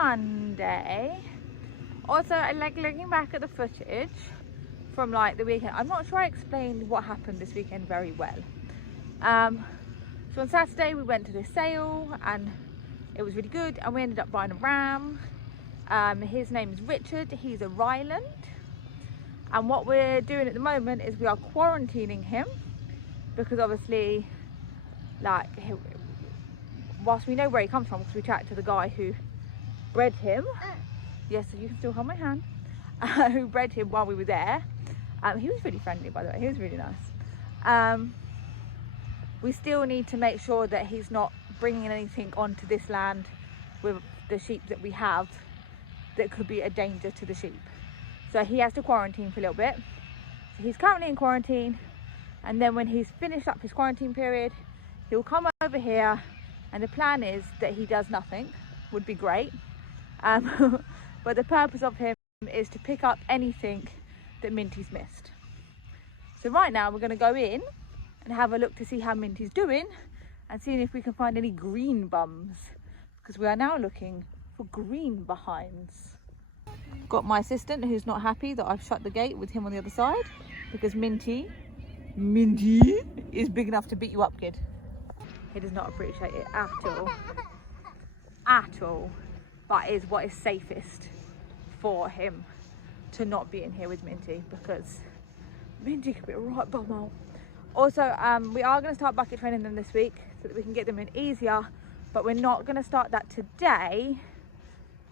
Monday. Also, I like looking back at the footage from like the weekend. I'm not sure I explained what happened this weekend very well. So on Saturday we went to the sale and it was really good, and we ended up buying a ram. His name is Richard. He's a Ryland, and what we're doing at the moment is we are quarantining him, because obviously, like, whilst we know where he comes from, because we chatted to the guy who bred him. Yes, so you can still hold my hand. Who bred him while we were there. He was really friendly, by the way. He was really nice. We still need to make sure that he's not bringing anything onto this land with the sheep that we have that could be a danger to the sheep. So he has to quarantine for a little bit. So he's currently in quarantine, and then when he's finished up his quarantine period, he'll come over here, and the plan is that he does nothing. Would be great. But the purpose of him is to pick up anything that Minty's missed. So right now we're going to go in and have a look to see how Minty's doing, and seeing if we can find any green bums, because we are now looking for green behinds. Got my assistant who's not happy that I've shut the gate with him on the other side, because Minty is big enough to beat you up, kid. He does not appreciate it at all. At all. That is what is safest for him, to not be in here with Minty, because Minty could be a right bum out. Also, we are going to start bucket training them this week so that we can get them in easier, but we're not going to start that today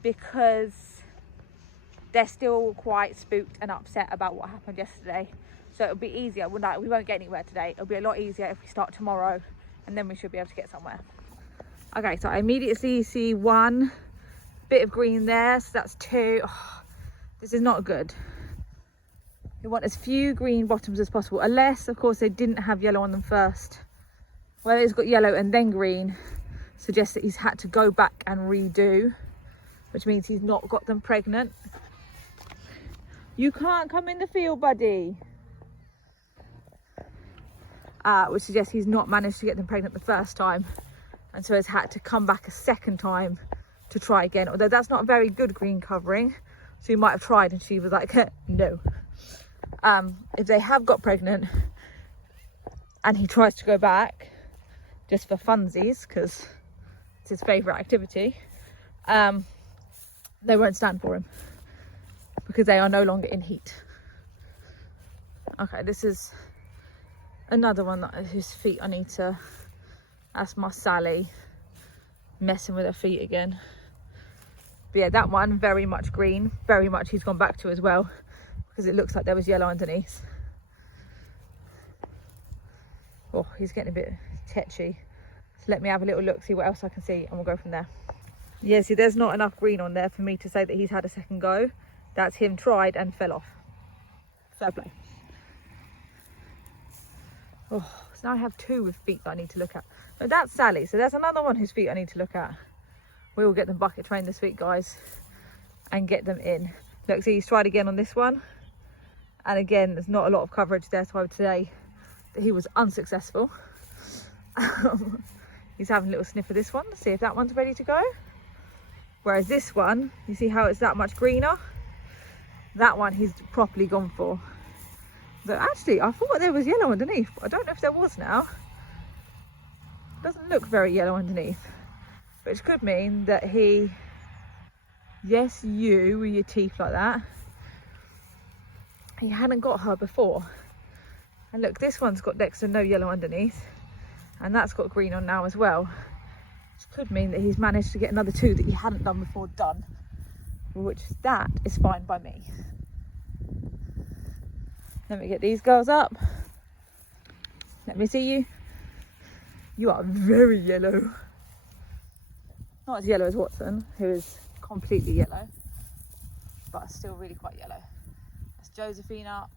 because they're still quite spooked and upset about what happened yesterday. So it'll be easier. We won't get anywhere today. It'll be a lot easier if we start tomorrow, and then we should be able to get somewhere. Okay, so I immediately see one bit of green there, so that's two. Oh, this is not good. We want as few green bottoms as possible, unless of course they didn't have yellow on them first. Whether it's got yellow and then green suggests that he's had to go back and redo, which means he's not got them pregnant. You can't come in the field, buddy. Which suggests he's not managed to get them pregnant the first time, and so has had to come back a second time to try again, although that's not a very good green covering, so he might have tried and she was like no. If they have got pregnant and he tries to go back just for funsies, because it's his favourite activity, they won't stand for him because they are no longer in heat. Okay, this is another one whose feet I need to, that's my Sally messing with her feet again. But yeah, that one very much green, very much he's gone back to as well, because it looks like there was yellow underneath. Oh, he's getting a bit tetchy. So let me have a little look, see what else I can see, and we'll go from there. Yeah, see, there's not enough green on there for me to say that he's had a second go. That's him tried and fell off. Fair play. Oh, so now I have two with feet that I need to look at. No, that's Sally, so there's another one whose feet I need to look at. We will get them bucket trained this week, guys, and get them in. Look, see, he's tried again on this one, and again there's not a lot of coverage there, so I would say that he was unsuccessful. He's having a little sniff of this one to see if that one's ready to go, whereas this one, you see how it's that much greener? That one he's properly gone for. But actually I thought there was yellow underneath, but I don't know if there was now. Doesn't look very yellow underneath, which could mean that he, yes, you with your teeth like that, he hadn't got her before. And look, this one's got next to no yellow underneath, and that's got green on now as well, which could mean that he's managed to get another two that he hadn't done before done, which that is fine by me. Let me get these girls up. Let me see you. You are very yellow. Not as yellow as Watson, who is completely yellow, but still really quite yellow. That's Josephine up.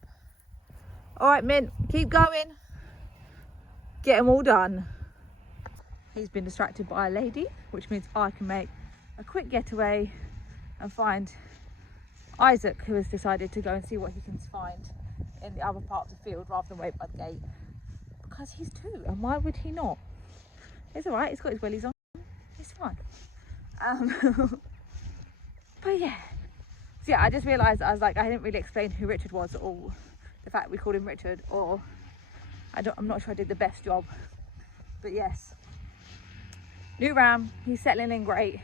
All right, Mint, keep going. Get them all done. He's been distracted by a lady, which means I can make a quick getaway and find Isaac, who has decided to go and see what he can find in the other part of the field rather than wait by the gate, because he's two, and why would he not? It's all right, he's got his wellies on, it's fine. But yeah, so yeah, I just realised I was like, I didn't really explain who Richard was, or the fact we called him Richard, or I'm not sure I did the best job. But yes, new ram, he's settling in great.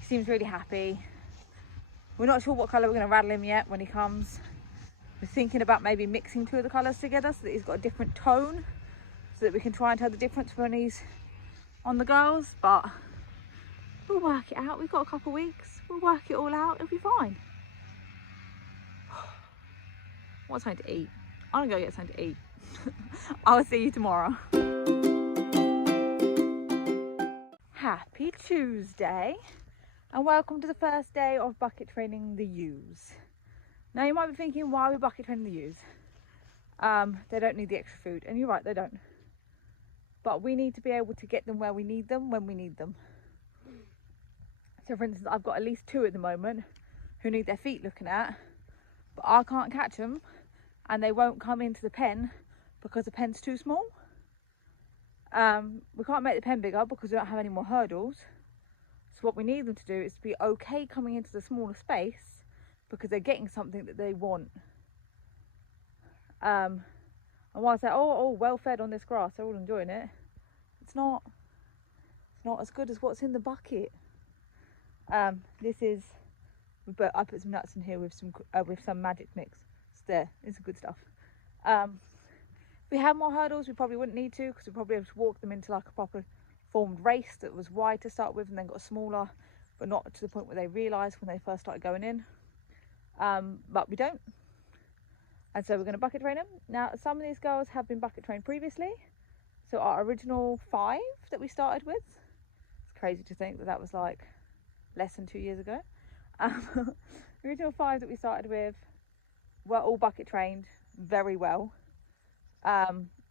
He seems really happy. We're not sure what colour we're going to rattle him yet when he comes. We're thinking about maybe mixing two of the colours together so that he's got a different tone, so that we can try and tell the difference when he's on the girls. But we'll work it out. We've got a couple of weeks. We'll work it all out. It'll be fine. Want something to eat? I'm gonna go get something to eat. I'll see you tomorrow. Happy Tuesday, and welcome to the first day of bucket training the ewes. Now you might be thinking, why are we bucket training the ewes? They don't need the extra food, and you're right, they don't. But we need to be able to get them where we need them when we need them. So for instance, I've got at least 2 at the moment who need their feet looking at, but I can't catch them, and they won't come into the pen because the pen's too small. We can't make the pen bigger because we don't have any more hurdles. So what we need them to do is to be okay coming into the smaller space because they're getting something that they want. And whilst they're all well fed on this grass, they're all enjoying it, it's not as good as what's in the bucket. This is, but I put some nuts in here with some magic mix. It's there, it's good stuff. If we had more hurdles, we probably wouldn't need to, because we'd probably have to walk them into like a proper formed race that was wide to start with and then got smaller, but not to the point where they realised when they first started going in. But we don't, and so we're going to bucket train them. Now some of these girls have been bucket trained previously, so our original 5 that we started with, it's crazy to think that that was like less than 2 years ago. The original 5 that we started with were all bucket trained very well.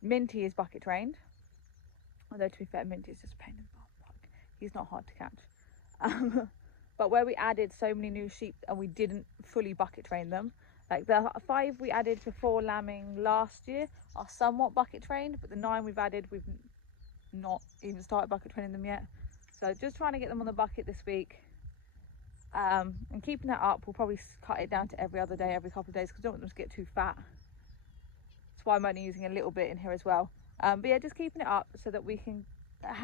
Minty is bucket trained, although to be fair, Minty is just a pain in the butt. He's not hard to catch. But where we added so many new sheep and we didn't fully bucket train them, like the 5 we added before lambing last year are somewhat bucket trained, but the 9 we've added, we've not even started bucket training them yet. So just trying to get them on the bucket this week, and keeping that up. We'll probably cut it down to every other day, every couple of days, because I don't want them to get too fat. That's why I'm only using a little bit in here as well. But yeah, just keeping it up so that we can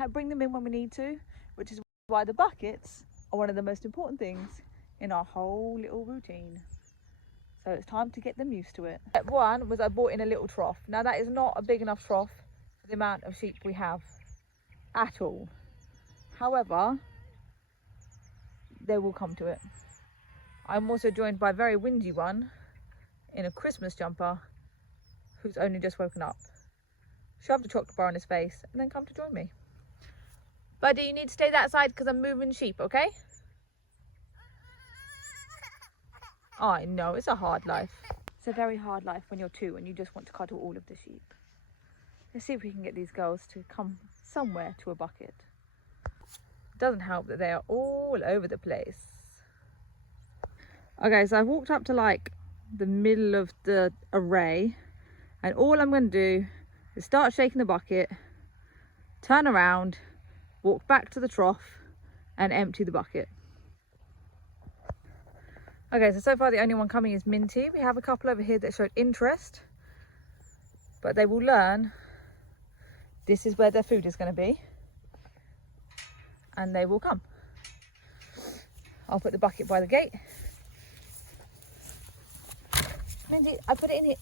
bring them in when we need to, which is why the buckets are one of the most important things in our whole little routine. So it's time to get them used to it. Step 1 was I bought in a little trough. Now that is not a big enough trough for the amount of sheep we have at all. However, they will come to it. I'm also joined by a very whingy one in a Christmas jumper who's only just woken up. Shove the chocolate bar on his face and then come to join me. Buddy, you need to stay that side because I'm moving sheep, okay? I know, it's a hard life. It's a very hard life when you're 2 and you just want to cuddle all of the sheep. Let's see if we can get these girls to come somewhere to a bucket. It doesn't help that they are all over the place. Okay, so I've walked up to like the middle of the array, and all I'm going to do is start shaking the bucket, turn around, walk back to the trough and empty the bucket. Okay, so far the only one coming is Minty. We have a couple over here that showed interest, but they will learn this is where their food is going to be, and they will come. I'll put the bucket by the gate. Minty, I put it in here.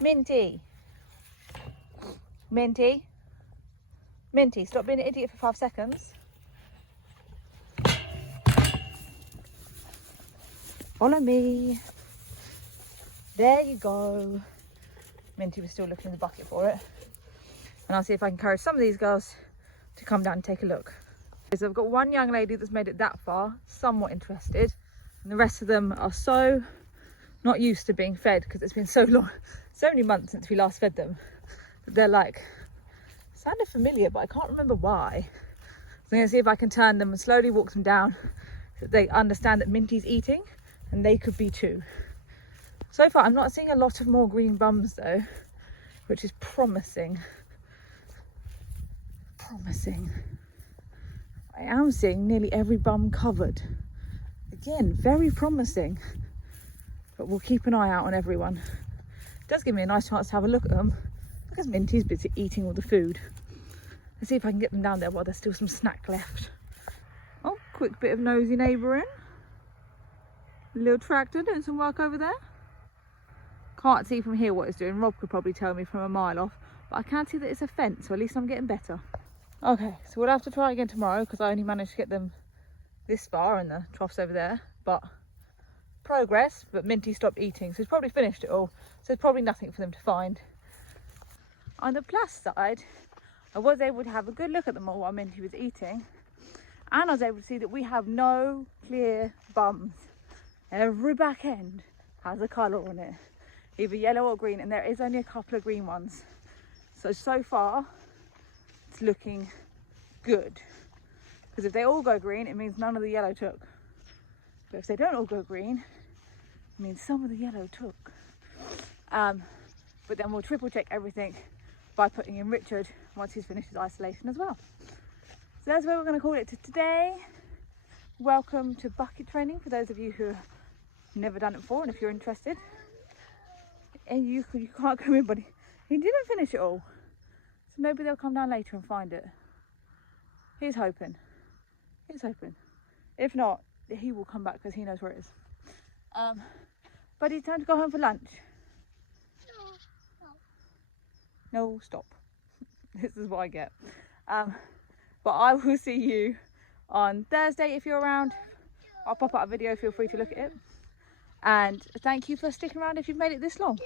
Minty. Minty. Minty, stop being an idiot for 5 seconds. Follow me. There you go. Minty was still looking in the bucket for it. And I'll see if I can encourage some of these girls to come down and take a look. So I've got one young lady that's made it that far, somewhat interested. And the rest of them are so not used to being fed because it's been so long, so many months since we last fed them. That they're like, sounded familiar, but I can't remember why. So I'm going to see if I can turn them and slowly walk them down so that they understand that Minty's eating and they could be too. So far, I'm not seeing a lot of more green bums though, which is promising. Promising. I am seeing nearly every bum covered. Again, very promising, but we'll keep an eye out on everyone. It does give me a nice chance to have a look at them because Minty's busy eating all the food. Let's see if I can get them down there while there's still some snack left. Oh, quick bit of nosy neighbouring. Little tractor doing some work over there. Can't see from here what it's doing. Rob could probably tell me from a mile off, but I can see that it's a fence, so at least I'm getting better. Okay, so we'll have to try again tomorrow because I only managed to get them this far and the trough's over there, but progress. But Minty stopped eating, so he's probably finished it all, so there's probably nothing for them to find. On the plus side, I was able to have a good look at them all while Minty was eating, and I was able to see that we have no clear bums. Every back end has a colour on it, either yellow or green, and there is only a couple of green ones. So far it's looking good, because if they all go green it means none of the yellow took, but if they don't all go green it means some of the yellow took. But then we'll triple check everything by putting in Richard once he's finished his isolation as well. So that's where we're going to call it today. Welcome to bucket training for those of you who have never done it before, and if you're interested. And you can't come in, but he didn't finish it all, so maybe they'll come down later and find it. He's hoping. If not, he will come back because he knows where it is. But it's time to go home for lunch. No, stop. This is what I get. But I will see you on Thursday if you're around. I'll pop out a video, feel free to look at it. And thank you for sticking around if you've made it this long.